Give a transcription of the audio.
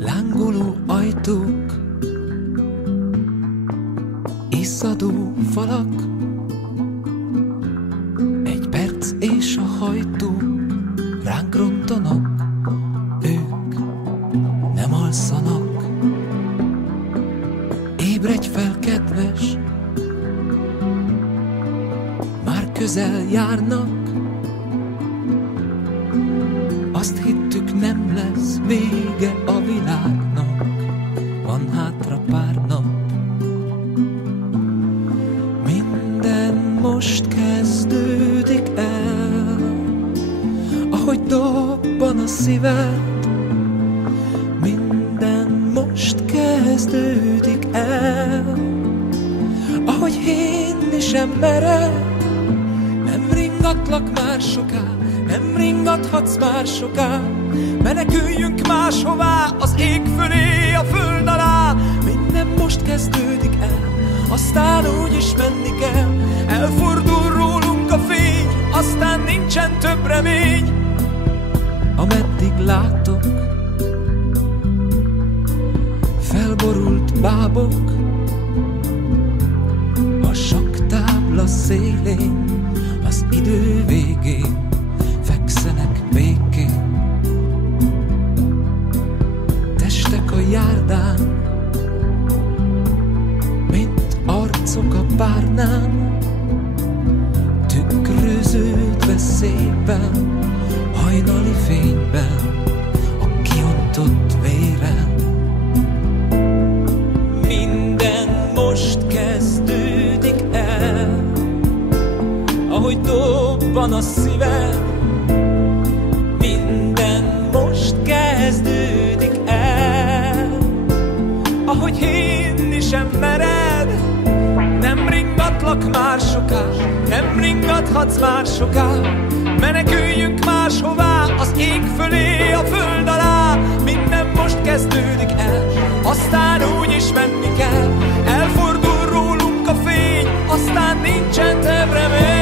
Lángoló ajtók, izzadó falak, egy perc és a hajtó ránk rontanak, ők nem alszanak. Ébredj fel, kedves, már közel járnak. Azt hittük, nem lesz vége a világnak, van hátra pár nap. Minden most kezdődik el, ahogy dobban a szíved. Minden most kezdődik el, ahogy hinni sem mered. Nem ringatlak már soká, nem ringathatsz már soká. Meneküljünk máshová, az ég fölé, a föld alá. Minden most kezdődik el, aztán úgyis menni kell. Elfordul rólunk a fény, aztán nincsen több remény. Ameddig látok, felborult bábok a saktábla szélén, az idő végén fekszenek békén. Testek a járdán, mint arcok a párnán, tükröződve szépen, hajnali fényben, a kiontott véren. Minden most kezdődik el, ahogy dobban a szíved. Minden most kezdődik el, ahogy hinni sem mered. Nem ringatlak már soká, nem ringathatsz már soká. Meneküljünk máshová, az ég fölé, a föld alá. Minden most kezdődik el, aztán úgyis menni kell. Elfordul rólunk a fény, aztán nincsen több remény.